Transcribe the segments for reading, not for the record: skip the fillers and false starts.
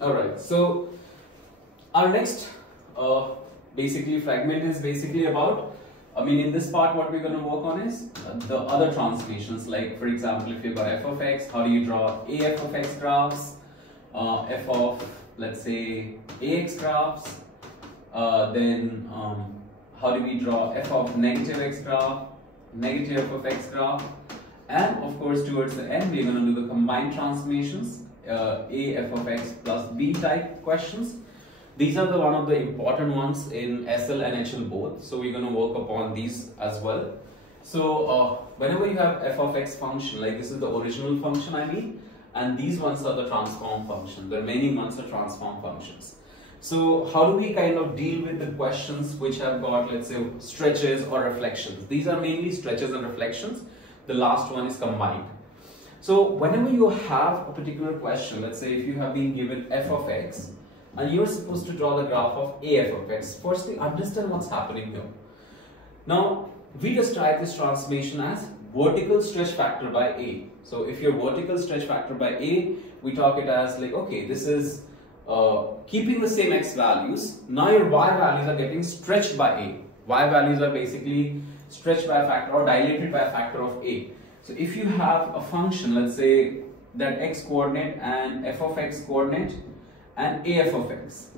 Alright, so our next basically fragment is basically about, in this part what we're going to work on is the other transformations. Like for example, if you've got f of x, how do you draw a f of x graphs, f of, let's say, ax graphs, then how do we draw f of negative x graph, negative f of x graph, and of course towards the end we're going to do the combined transformations, a f of x plus b type questions. These are the one of the important ones in SL and HL both, so we're going to work upon these as well. So whenever you have f of x function, like this is the original function and these ones are the transform function. The remaining ones are transform functions. So how do we kind of deal with the questions which have got, let's say, stretches or reflections? These are mainly stretches and reflections. The last one is combined. So whenever you have a particular question, let's say if you have been given f of x and you're supposed to draw the graph of a f of x, firstly understand what's happening here. Now we describe this transformation as vertical stretch factor by a. So if your vertical stretch factor by a, we talk it as like, okay, this is keeping the same x values. Now your y values are getting stretched by a. Y values are basically stretched by a factor or dilated by a factor of a. So if you have a function, let's say that x coordinate and f of x coordinate and a f of x,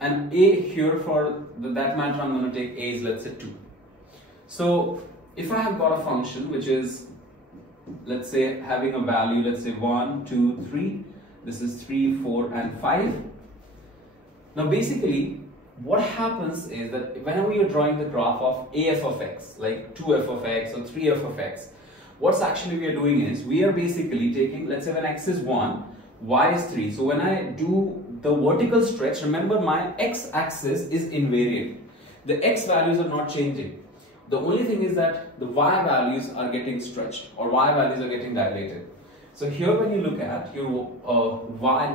and a here for that matter I'm going to take a is, let's say, 2. So if I have got a function which is, let's say, having a value, let's say 1, 2, 3, this is 3, 4 and 5. Now basically what happens is that whenever you're drawing the graph of a f of x, like 2f of x or 3f of x, what's actually we are doing is we are basically taking, let's say when x is 1, y is 3. So when I do the vertical stretch, remember my x-axis is invariant. The x values are not changing. The only thing is that the y values are getting stretched or y values are getting dilated. So here when you look at your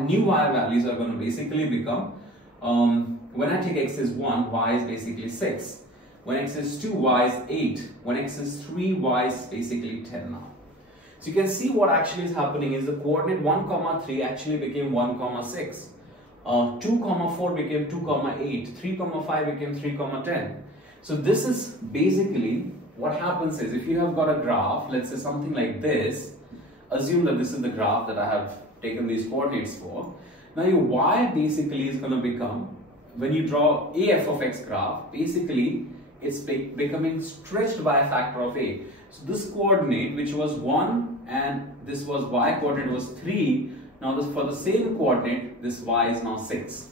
new y values are going to basically become, when I take x is 1, y is basically 6. When x is 2, y is 8. When x is 3, y is basically 10 now. So you can see what actually is happening is the coordinate 1, 3 actually became 1, 6. 2, 4 became 2, 8. 3, 5 became 3, 10. So this is basically what happens is if you have got a graph, let's say something like this, assume that this is the graph that I have taken these coordinates for. Now your y basically is going to become, when you draw a f of x graph, basically it's becoming stretched by a factor of a. So this coordinate which was 1 and this was y coordinate was 3, now this, for the same coordinate this y is now 6.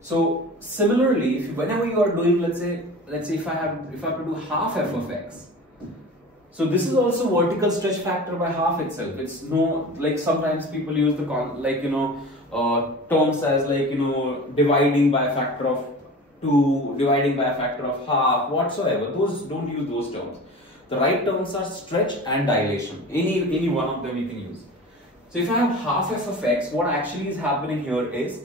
So similarly, whenever you are doing, let's say if I have to do half f of x, so this is also vertical stretch factor by half itself. It's no, like sometimes people use the terms as like, dividing by a factor of 2, dividing by a factor of half, whatsoever. Those, don't use those terms. The right terms are stretch and dilation. Any one of them you can use. So if I have half f of x, what actually is happening here is,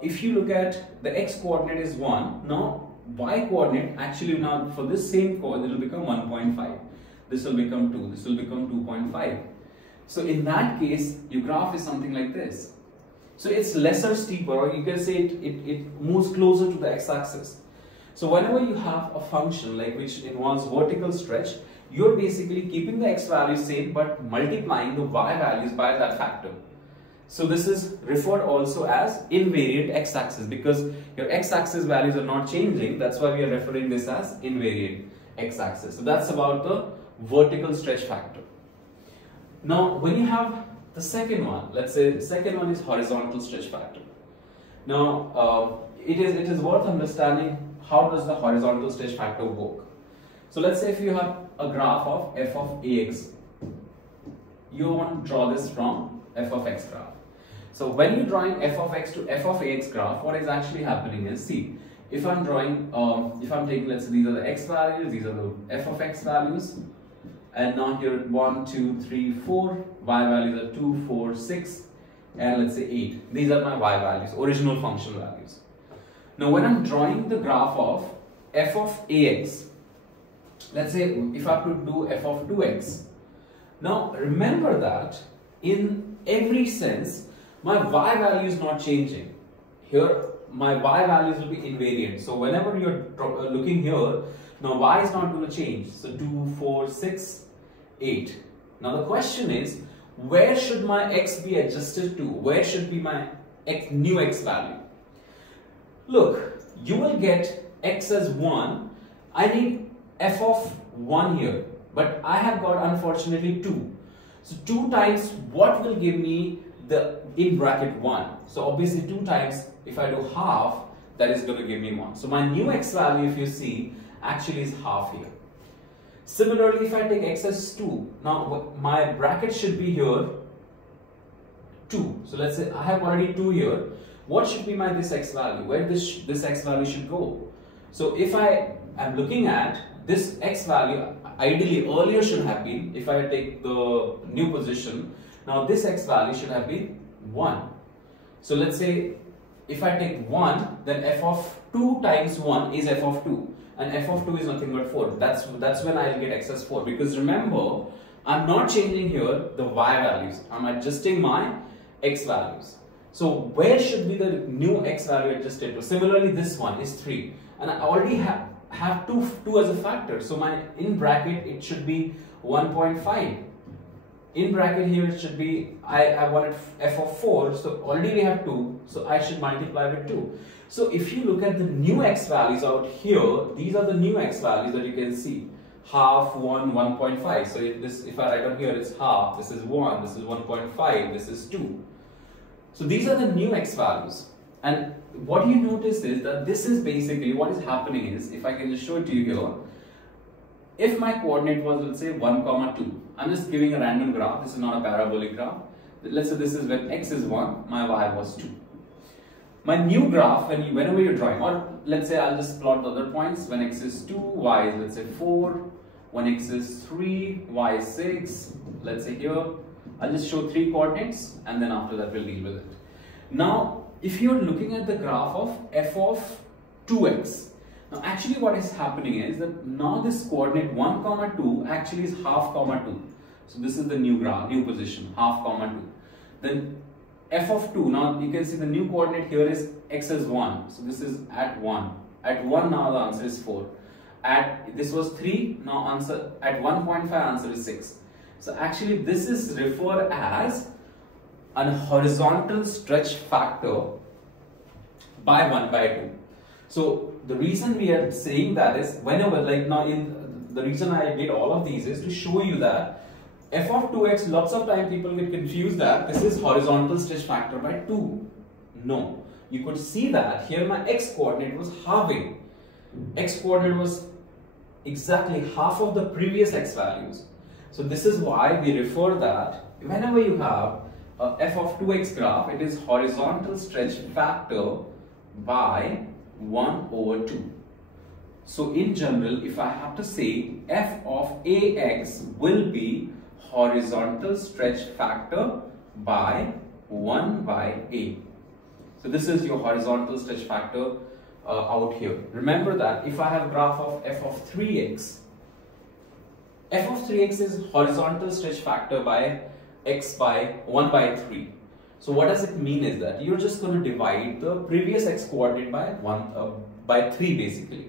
if you look at the x coordinate is 1, now y coordinate actually now for this same coordinate it will become 1.5. This will become 2, this will become 2.5. So in that case, your graph is something like this. So it's lesser steeper, or you can say it moves closer to the x-axis. So whenever you have a function like which involves vertical stretch, you're basically keeping the x values same but multiplying the y values by that factor. So this is referred also as invariant x-axis because your x-axis values are not changing. That's why we are referring this as invariant x-axis. So that's about the vertical stretch factor. Now when you have the second one, let's say the second one is horizontal stretch factor. Now it is worth understanding how does the horizontal stretch factor work. So let's say if you have a graph of f of ax, you want to draw this from f of x graph. So when you're drawing f of x to f of ax graph, what is actually happening is, see, if I'm drawing, if I'm taking, let's say these are the x values, these are the f of x values, and now here 1, 2, 3, 4, y values are 2, 4, 6, and let's say 8. These are my y values, original function values. Now when I'm drawing the graph of f of ax, let's say if I have to do f of 2x, now remember that in every sense my y value is not changing. Here my y values will be invariant. So whenever you're looking here, now y is not going to change. So 2, 4, 6, 8. Now the question is, where should my x be adjusted to? Where should be my new x value? Look, you will get x as 1. I need f of 1 here, but I have got unfortunately 2. So 2 times what will give me the in bracket 1? So obviously 2 times, if I do half, that is going to give me 1. So my new x value, if you see, actually is half here. Similarly, if I take x as 2, now my bracket should be here 2. So let's say I have already 2 here. What should be my this x value? Where this x value should go? So if I am looking at this x value, ideally earlier should have been, if I take the new position, now this x value should have been 1. So let's say if I take 1, then f of 2 times 1 is f of 2. And f of 2 is nothing but 4. That's when I'll get x as 4. Because remember, I'm not changing here the y values. I'm adjusting my x values. So where should be the new x value adjusted to? Similarly, this one is 3. And I already have 2 as a factor. So my in bracket, it should be 1.5. In bracket here, it should be, I wanted f of 4. So already we have 2. So I should multiply with 2. So if you look at the new x values out here, these are the new x values that you can see. Half, 1, 1.5. So if I write on here, it's half, this is 1, this is 1.5, this is 2. So these are the new x values. And what you notice is that this is basically what is happening is, if I can just show it to you here, if my coordinate was, let's say 1, 2, I'm just giving a random graph, this is not a parabolic graph. Let's say this is when x is 1, my y was 2. My new graph, whenever you're drawing, or let's say I'll just plot the other points, when x is 2, y is let's say 4, when x is 3, y is 6, let's say here, I'll just show 3 coordinates and then after that we'll deal with it. Now, if you're looking at the graph of f of 2x, now actually what is happening is that now this coordinate 1, 2 actually is half, 2. So this is the new graph, new position, half, 2. Then f of 2, now you can see the new coordinate here is x is 1. So this is at 1. At 1 now the answer is 4. This was 3, now answer at 1.5 answer is 6. So actually this is referred as a horizontal stretch factor by 1/2. So the reason we are saying that is whenever, like now the reason I did all of these is to show you that f of 2x, lots of time people get confused that this is horizontal stretch factor by 2. No, you could see that here my x coordinate was halving. X coordinate was exactly half of the previous x values. So this is why we refer that whenever you have a f of 2x graph, it is horizontal stretch factor by 1/2. So in general, if I have to say f of ax will be horizontal stretch factor by 1/a. So this is your horizontal stretch factor out here. Remember that if I have graph of f of 3x, f of 3x is horizontal stretch factor by x by 1/3. So what does it mean is that you're just going to divide the previous x coordinate by 3 basically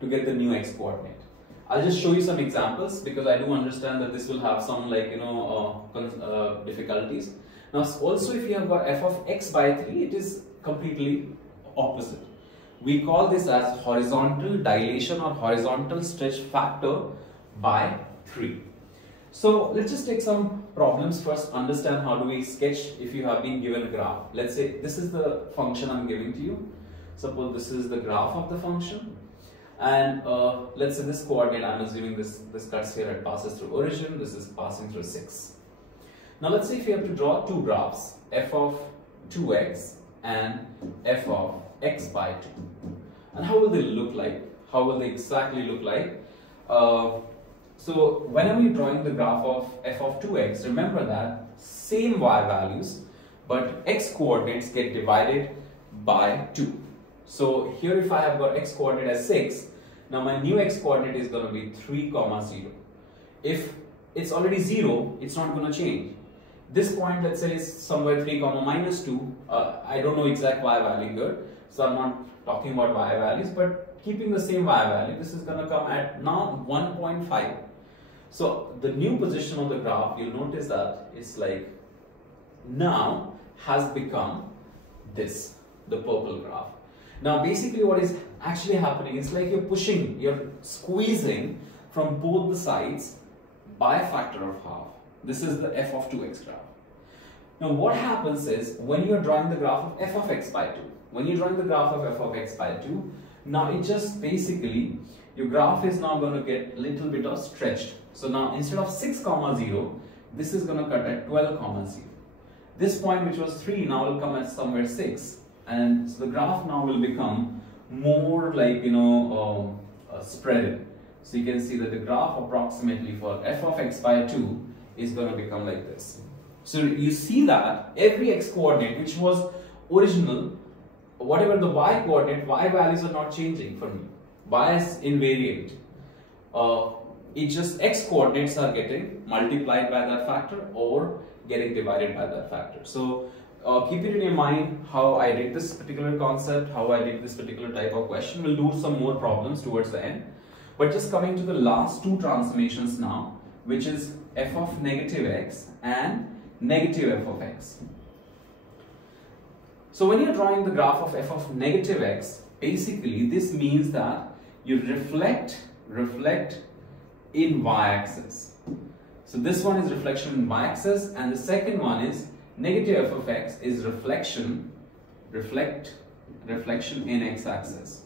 to get the new x coordinate. I'll just show you some examples because I do understand that this will have some difficulties. Now also if you have got f of x by 3, it is completely opposite. We call this as horizontal dilation or horizontal stretch factor by 3. So let's just take some problems first, understand how do we sketch if you have been given a graph. Let's say this is the function I'm giving to you. Suppose this is the graph of the function. And let's say this coordinate, I'm assuming this cuts here, it passes through origin, this is passing through 6. Now let's say if you have to draw two graphs, f of 2x and f of x by 2. And how will they look like? How will they exactly look like? So whenever you're drawing the graph of f of 2x, remember that same y values, but x coordinates get divided by 2. So here if I have got x coordinate as 6, now my new x coordinate is going to be 3, 0. If it's already 0, it's not going to change. This point, let's say, is somewhere 3 comma minus 2. I don't know exact y value here, so I'm not talking about y values, but keeping the same y value, this is going to come at now 1.5. So the new position of the graph, you'll notice that it's like now has become this, the purple graph. Now basically what is actually happening is like you're squeezing from both the sides by a factor of half. This is the f of 2x graph. Now what happens is when you're drawing the graph of f of x by 2, when you're drawing the graph of f of x by 2, now it just basically, your graph is now going to get a little bit of stretched. So now instead of 6 comma 0, this is going to cut at 12 comma 0. This point which was 3 now will come at somewhere 6, and so the graph now will become more like spreaded. So you can see that the graph approximately for f of x by 2 is going to become like this. So you see that every x coordinate which was original, whatever the y coordinate, y values are not changing for me. Y is invariant. It just x coordinates are getting multiplied by that factor or getting divided by that factor. So keep it in your mind how I did this particular concept, how I did this particular type of question. We'll do some more problems towards the end. But just coming to the last two transformations now, which is f of negative x and negative f of x. So when you're drawing the graph of f of negative x, basically this means that you reflect in y-axis. So this one is reflection in y-axis, and the second one is negative f of x is reflection in x-axis.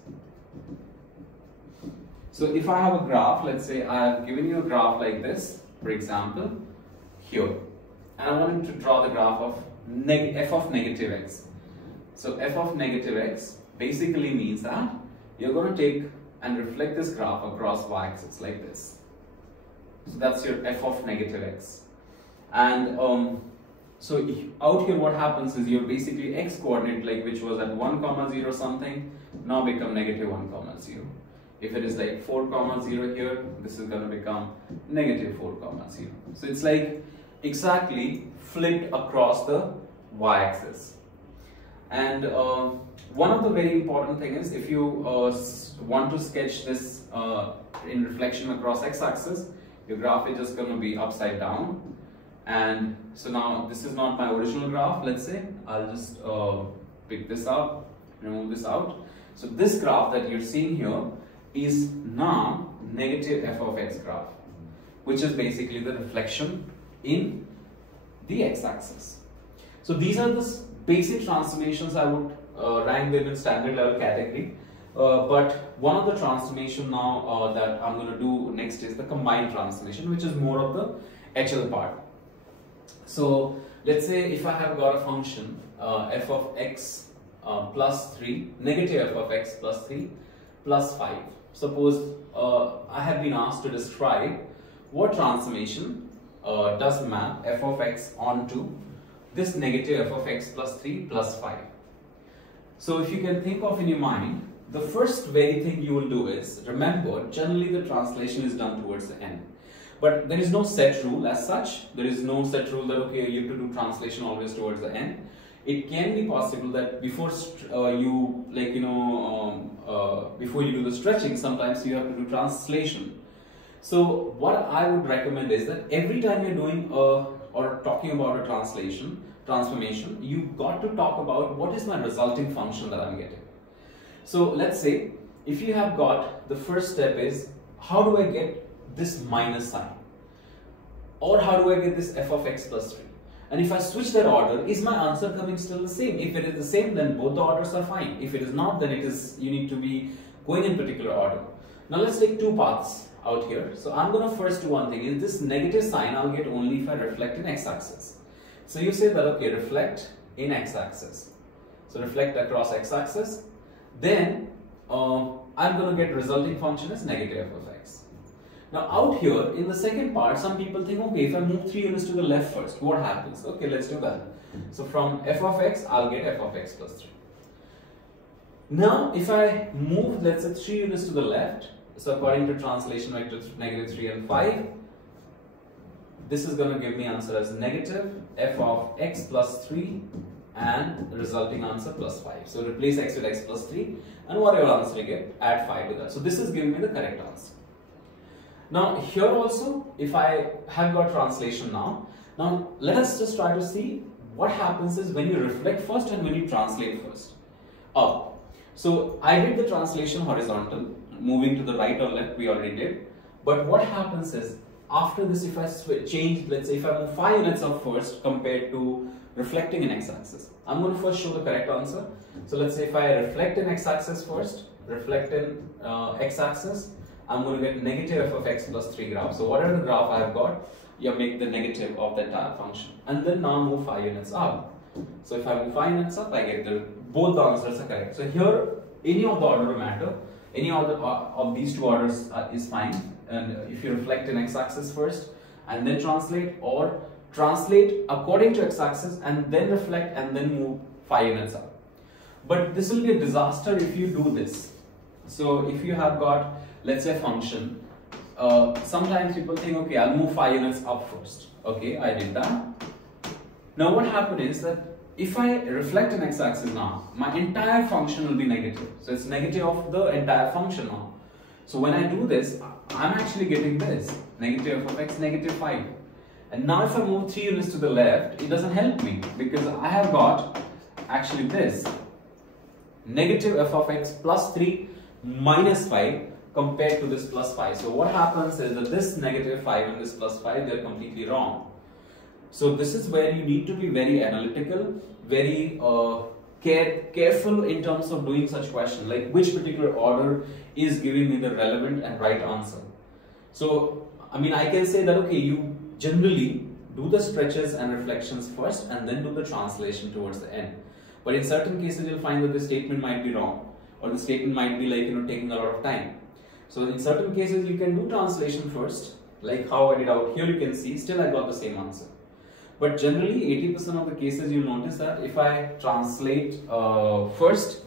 So if I have a graph, let's say I have given you a graph like this, for example, here, and I want to draw the graph of f of negative x. So f of negative x basically means that you're going to take and reflect this graph across y-axis like this. So that's your f of negative x. And so out here what happens is your basically x coordinate, like which was at 1 comma 0 something, now become negative 1 comma 0. If it is like 4 comma 0 here, this is going to become negative 4 comma 0. So it's like exactly flipped across the y-axis. And one of the very important thing is if you want to sketch this in reflection across x-axis, your graph is just going to be upside down. And so now this is not my original graph, let's say. I'll just pick this up, remove this out. So this graph that you're seeing here is now negative f of x graph, which is basically the reflection in the x-axis. So these are the basic transformations I would rank them in standard level category. But one of the transformation now that I'm going to do next is the combined transformation, which is more of the HL part. So let's say if I have got a function f of x plus 3, negative f of x plus 3 plus 5. Suppose I have been asked to describe what transformation does map f of x onto this negative f of x plus 3 plus 5. So if you can think of in your mind, the first very thing you will do is, remember, generally the translation is done towards the end. But there is no set rule as such. There is no set rule that, okay, you have to do translation always towards the end. It can be possible that before before you do the stretching, sometimes you have to do translation. So what I would recommend is that every time you're doing or talking about a transformation, you've got to talk about what is my resulting function that I'm getting. So let's say if you have got the first step is how do I get this minus sign, or how do I get this f of x plus 3, and if I switch that order, is my answer coming still the same? If it is the same, then both the orders are fine. If it is not, then it is, you need to be going in particular order. Now let's take two paths out here. So I'm going to first do one thing, is this negative sign I'll get only if I reflect in x-axis. So you say that, okay, reflect in x-axis. So reflect across x-axis. Then I'm going to get resulting function as negative f of x. Now out here in the second part, some people think, okay, if I move 3 units to the left first, what happens? Okay, let's do that. So from f of x, I'll get f of x plus 3. Now if I move, let's say 3 units to the left, so according to translation vector negative 3 and 5, this is going to give me answer as negative f of x plus 3 and the resulting answer plus 5. So replace x with x plus 3 and whatever answer you get, add 5 to that. So this is giving me the correct answer. Now here also, if I have got translation now let us just try to see what happens is when you reflect first and when you translate first. So I did the translation horizontal, moving to the right or left, we already did. But what happens is, after this, if I change, let's say if I move 5 units up first compared to reflecting in x-axis, I'm going to first show the correct answer. So let's say if I reflect in x-axis first, reflect in x-axis, I'm going to get negative f of x plus 3 graph. So whatever the graph I have got, you make the negative of the entire function. And then now move 5 units up. So if I move 5 units up, I get both the answers are correct. So here, any of the order matter, any order of these two orders is fine. And if you reflect in x-axis first and then translate, or translate according to x-axis and then reflect and then move 5 units up. But this will be a disaster if you do this. So if you have got, let's say, a function, sometimes people think, okay, I'll move 5 units up first. Okay, I did that. Now what happened is that if I reflect in x-axis now, my entire function will be negative. So it's negative of the entire function now. So when I do this, I'm actually getting this, negative f of x, negative 5. And now if I move 3 units to the left, it doesn't help me because I have got actually this, negative f of x plus 3 minus 5 compared to this plus 5. So what happens is that this negative 5 and this plus 5, they are completely wrong. So this is where you need to be very analytical, very careful in terms of doing such question, like which particular order is giving me the relevant and right answer. So I mean, I can say that, okay, you generally do the stretches and reflections first and then do the translation towards the end. But in certain cases, you'll find that the statement might be wrong, or the statement might be like, taking a lot of time. So in certain cases, you can do translation first, like how I did out here. You can see still I got the same answer. But generally 80% of the cases you'll notice that if I translate first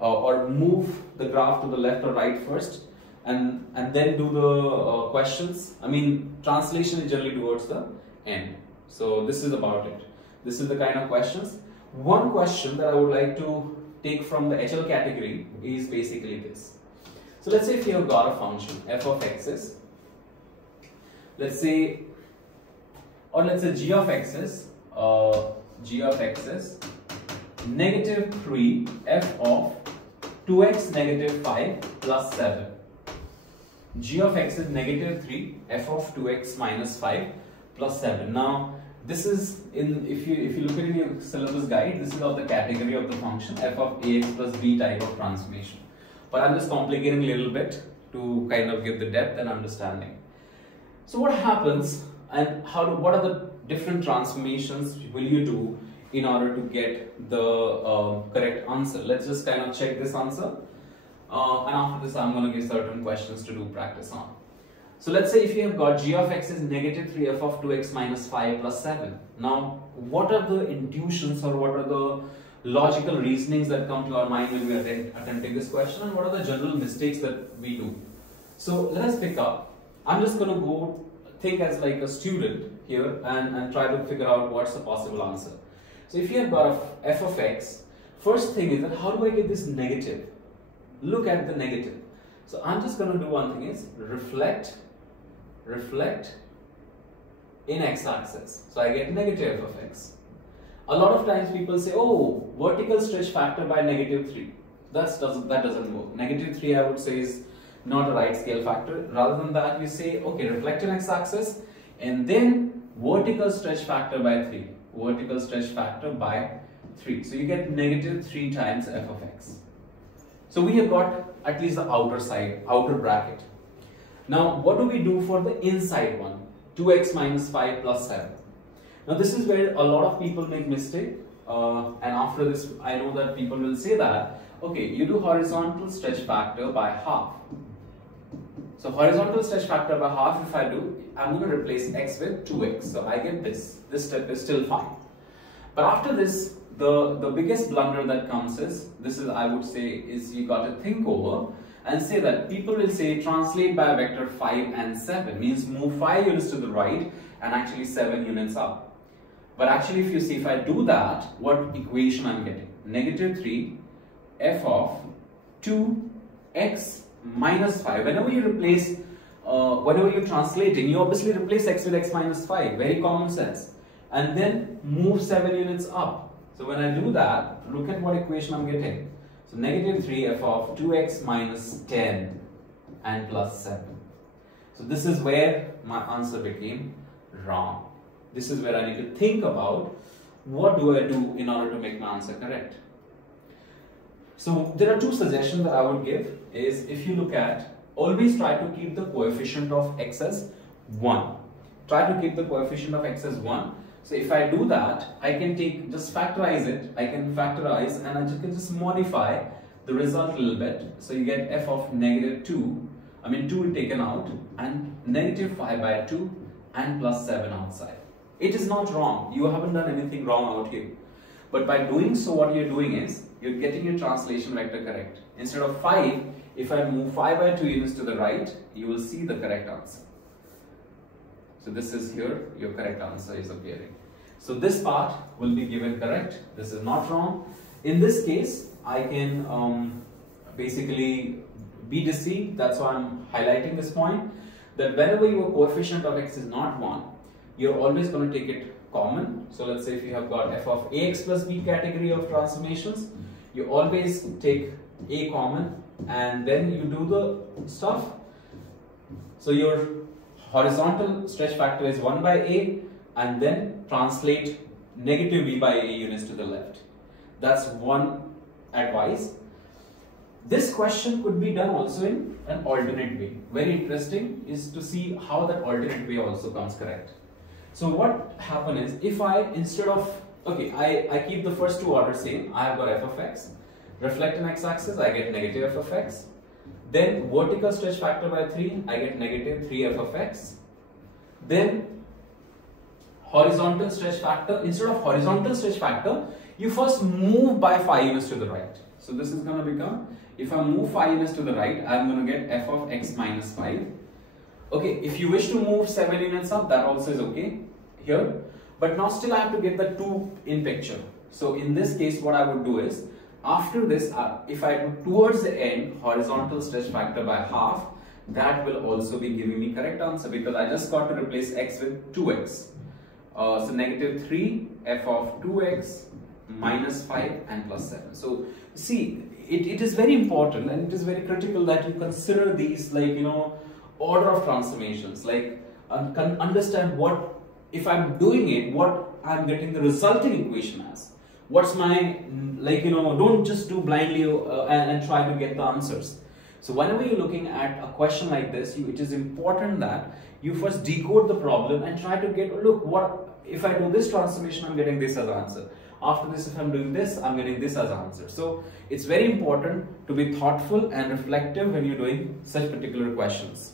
or move the graph to the left or right first and then do the questions, I mean, translation is generally towards the end. So this is about it. This is the kind of questions. One question that I would like to take from the HL category is basically this. So let's say if you have got a function f of x is, let's say, or let's say g of x is negative 3 f of 2x negative 5 plus 7. G of x is negative 3 f of 2x minus 5 plus 7. Now this is in, if you look at in your syllabus guide, this is of the category of the function f of ax plus b type of transformation. But I'm just complicating a little bit to kind of give the depth and understanding. So what happens and what are the different transformations will you do in order to get the correct answer? Let's just kind of check this answer. And after this, I'm going to give certain questions to do practice on. So let's say if you have got g of x is negative 3f of 2x minus 5 plus 7. Now, what are the intuitions or what are the logical reasonings that come to our mind when we are attempting this question, and what are the general mistakes that we do? So let us pick up. I'm just going to go think as like a student here and try to figure out what's the possible answer. So if you have got a f of x, first thing is that how do I get this negative? Look at the negative. So I'm just going to do one thing is reflect in x-axis. So I get negative f of x. A lot of times people say, oh, vertical stretch factor by negative 3. That doesn't work. Negative 3 I would say is not a right scale factor. Rather than that, you say, okay, reflect in x-axis and then vertical stretch factor by 3. Vertical stretch factor by 3. So you get negative 3 times f of x. So we have got at least the outer side, outer bracket. Now what do we do for the inside one? 2x minus 5 plus 7. Now this is where a lot of people make mistake. And after this, I know that people will say that, okay, you do horizontal stretch factor by half. So horizontal stretch factor by half, if I do, I'm going to replace x with 2x. So I get this. This step is still fine. But after this, the biggest blunder that comes is, this is, I would say, is you got to think over and say that people will say translate by a vector 5 and 7, means move 5 units to the right and actually 7 units up. But actually, if you see, if I do that, what equation I'm getting? Negative 3 f of 2x minus 5. Whenever you replace, whenever you're translating, you obviously replace x with x minus 5. Very common sense. And then move 7 units up. So when I do that, look at what equation I'm getting. So negative 3 f of 2x minus 10 and plus 7. So this is where my answer became wrong. This is where I need to think about what do I do in order to make my answer correct. So there are two suggestions that I would give is, if you look at, always try to keep the coefficient of x as 1. Try to keep the coefficient of x as 1. So if I do that, I can just factorize it. I can factorize and I can just modify the result a little bit. So you get f of negative 2, 2 taken out, and negative 5 by 2 and plus 7 outside. It is not wrong. You haven't done anything wrong out here. But by doing so, what you're doing is, you're getting your translation vector correct. Instead of 5, if I move 5 by 2 units to the right, you will see the correct answer. So this is here, your correct answer is appearing. So this part will be given correct. This is not wrong. In this case, I can basically be deceived. That's why I'm highlighting this point. That whenever your coefficient of x is not 1, you're always going to take it common. So let's say if you have got f of ax plus b category of transformations, you always take a common and then you do the stuff. So your horizontal stretch factor is 1 by a, and then translate negative b by a units to the left. That's one advice. This question could be done also in an alternate way. Very interesting is to see how that alternate way also comes correct. So what happens is, if I, instead of, I keep the first two orders same. I have got f of x. Reflect in x-axis, I get negative f of x. Then vertical stretch factor by 3, I get negative 3f of x. Then horizontal stretch factor, instead of horizontal stretch factor, you first move by 5 units to the right. So this is going to become, if I move 5 units to the right, I am going to get f of x minus 5. Okay, if you wish to move 7 units up, that also is okay here. But now still I have to get the 2 in picture. So in this case, what I would do is, after this, if I do towards the end, horizontal stretch factor by half, that will also be giving me correct answer, because I just got to replace x with 2x. So negative 3 f of 2x minus 5 and plus 7. So see, it is very important and it is very critical that you consider these, order of transformations, understand what, if I'm doing it, what I'm getting the resulting equation as. What's my, don't just do blindly and try to get the answers. So whenever you're looking at a question like this, it is important that you first decode the problem and try to get, look, what if I do this transformation, I'm getting this as answer. After this, if I'm doing this, I'm getting this as answer. So it's very important to be thoughtful and reflective when you're doing such particular questions.